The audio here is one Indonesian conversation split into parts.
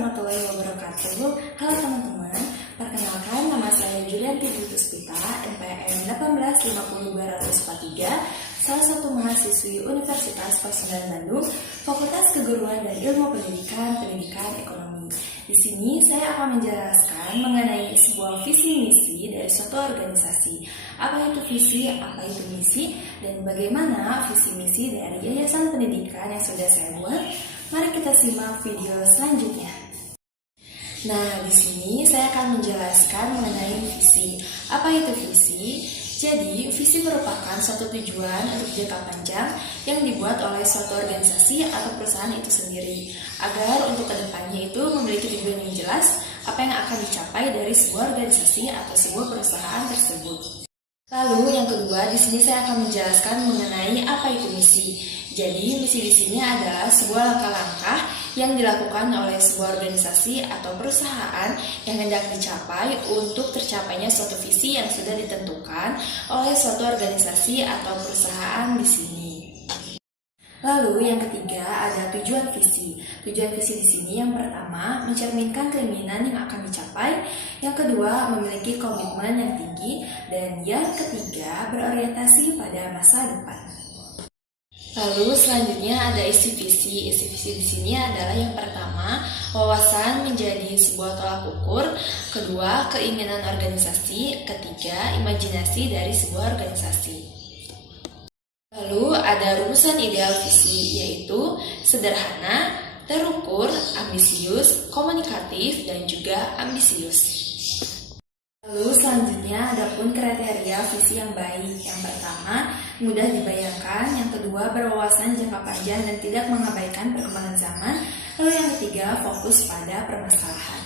warahmatullahi wabarakatuh. Halo teman-teman, perkenalkan nama saya Julianti Puspita, NPM 1850243, salah satu mahasiswi Universitas Pasundan Bandung, Fakultas Keguruan dan Ilmu Pendidikan Ekonomi. Di sini saya akan menjelaskan mengenai sebuah visi misi dari suatu organisasi. Apa itu visi, apa itu misi, dan bagaimana visi misi dari Yayasan Pendidikan yang sudah saya buat. Mari kita simak video selanjutnya. Nah, di sini saya akan menjelaskan mengenai visi. Apa itu visi? Jadi, visi merupakan suatu tujuan untuk jangka panjang yang dibuat oleh suatu organisasi atau perusahaan itu sendiri, agar untuk kedepannya itu memiliki tujuan yang jelas apa yang akan dicapai dari sebuah organisasi atau sebuah perusahaan tersebut. Lalu yang kedua, di sini saya akan menjelaskan mengenai apa itu misi. Jadi, misi di sini adalah sebuah langkah-langkah yang dilakukan oleh sebuah organisasi atau perusahaan yang hendak dicapai untuk tercapainya suatu visi yang sudah ditentukan oleh suatu organisasi atau perusahaan di sini. Lalu yang ketiga ada tujuan visi. Tujuan visi di sini yang pertama mencerminkan keinginan yang akan dicapai, yang kedua memiliki komitmen yang tinggi, dan yang ketiga berorientasi pada masa depan. Lalu selanjutnya ada isi visi. Isi visi di sini adalah yang pertama wawasan menjadi sebuah tolak ukur, kedua keinginan organisasi, ketiga imajinasi dari sebuah organisasi. Lalu ada rumusan ideal visi, yaitu sederhana, terukur, ambisius, komunikatif, dan juga ambisius. Lalu selanjutnya ada pun kriteria visi yang baik. Yang pertama, mudah dibayangkan, yang kedua berwawasan jangka panjang dan tidak mengabaikan perkembangan zaman, lalu yang ketiga fokus pada permasalahan.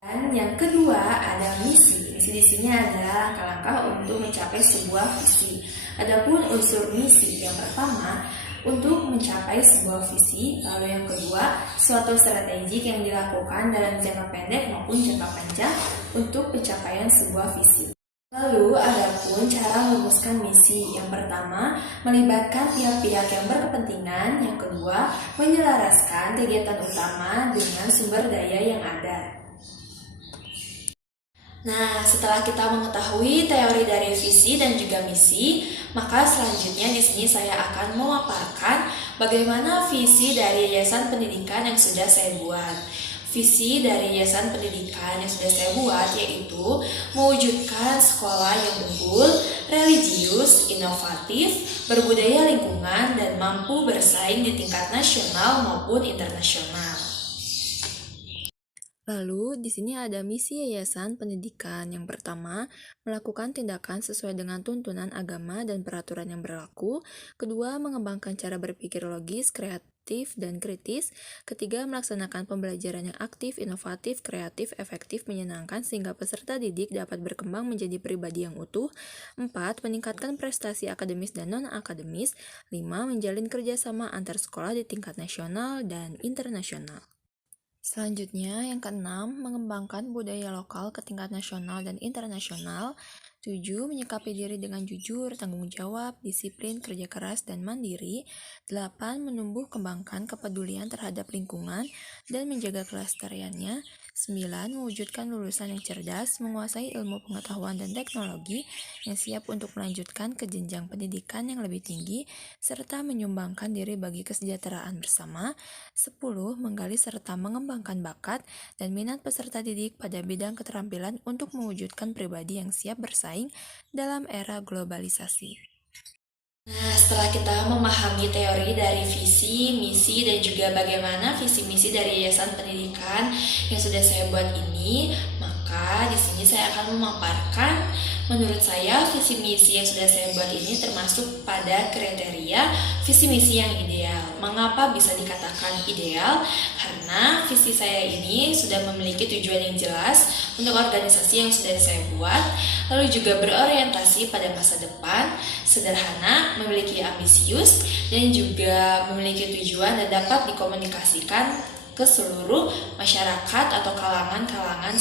Dan yang kedua ada misi. Misi di sini adalah langkah-langkah untuk mencapai sebuah visi. Adapun unsur misi yang pertama untuk mencapai sebuah visi, lalu yang kedua suatu strategik yang dilakukan dalam jangka pendek maupun jangka panjang untuk pencapaian sebuah visi. Lalu adapun cara merumuskan misi. Yang pertama melibatkan pihak-pihak yang berkepentingan, yang kedua menyelaraskan kegiatan utama dengan sumber daya yang ada. Nah, setelah kita mengetahui teori dari visi dan juga misi, maka selanjutnya di sini saya akan memaparkan bagaimana visi dari Yayasan Pendidikan yang sudah saya buat. Visi dari Yayasan Pendidikan yang sudah saya buat yaitu mewujudkan sekolah yang unggul, religius, inovatif, berbudaya lingkungan, dan mampu bersaing di tingkat nasional maupun internasional. Lalu, di sini ada misi Yayasan Pendidikan. Yang pertama, melakukan tindakan sesuai dengan tuntunan agama dan peraturan yang berlaku. Kedua, mengembangkan cara berpikir logis, kreatif, dan kritis. Ketiga, melaksanakan pembelajaran yang aktif, inovatif, kreatif, efektif, menyenangkan, sehingga peserta didik dapat berkembang menjadi pribadi yang utuh. 4. Meningkatkan prestasi akademis dan non-akademis. 5. Menjalin kerjasama antar sekolah di tingkat nasional dan internasional. Selanjutnya, yang keenam, mengembangkan budaya lokal ke tingkat nasional dan internasional. 7. Menyikapi diri dengan jujur, tanggung jawab, disiplin, kerja keras, dan mandiri. 8. Menumbuh kembangkan kepedulian terhadap lingkungan dan menjaga kelestariannya. 9. Mewujudkan lulusan yang cerdas, menguasai ilmu pengetahuan dan teknologi, yang siap untuk melanjutkan ke jenjang pendidikan yang lebih tinggi, serta menyumbangkan diri bagi kesejahteraan bersama. 10. Menggali serta mengembangkan bakat dan minat peserta didik pada bidang keterampilan untuk mewujudkan pribadi yang siap bersaing dalam era globalisasi. Nah, setelah kita memahami teori dari visi, misi, dan juga bagaimana visi misi dari Yayasan Pendidikan yang sudah saya buat ini, maka di sini saya akan memaparkan menurut saya visi misi yang sudah saya buat ini termasuk pada kriteria visi misi yang ideal. Mengapa bisa dikatakan ideal? Karena visi saya ini sudah memiliki tujuan yang jelas untuk organisasi yang sudah saya buat, lalu juga berorientasi pada masa depan, sederhana, memiliki ambisius, dan juga memiliki tujuan dan dapat dikomunikasikan ke seluruh masyarakat atau kalangan-kalangan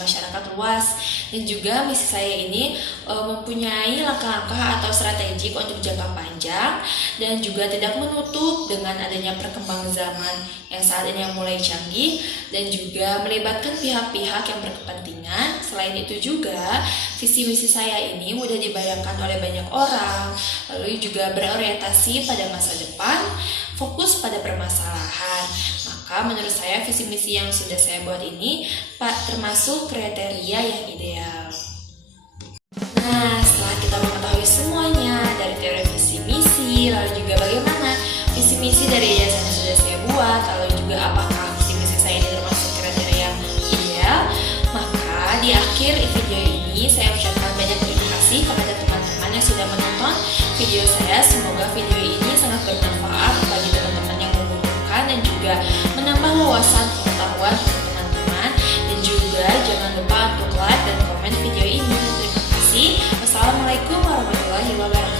masyarakat luas. Dan juga misi saya ini mempunyai langkah-langkah atau strategik untuk jangka panjang dan juga tidak menutup dengan adanya perkembangan zaman yang saat ini yang mulai canggih dan juga melibatkan pihak-pihak yang berkepentingan. Selain itu juga visi misi saya ini mudah dibayangkan oleh banyak orang, lalu juga berorientasi pada masa depan, fokus pada permasalahan. Maka menurut saya visi misi yang sudah saya buat ini termasuk kriteria yang ideal. Nah, setelah kita mengetahui semuanya dari teori visi misi, lalu juga bagaimana visi misi dari yayasan yang sudah saya buat, lalu juga apakah visi misi saya ini termasuk kriteria yang ideal, maka di akhir video ini saya ucapkan banyak terima kasih kepada teman-teman yang sudah menonton video saya. Semoga video ini sangat bermanfaat bagi teman-teman yang membutuhkan dan juga menambah wawasan pengetahuan untuk teman-teman. Dan juga jangan lupa untuk like dan komen video ini. Terima kasih. Wassalamualaikum warahmatullahi wabarakatuh.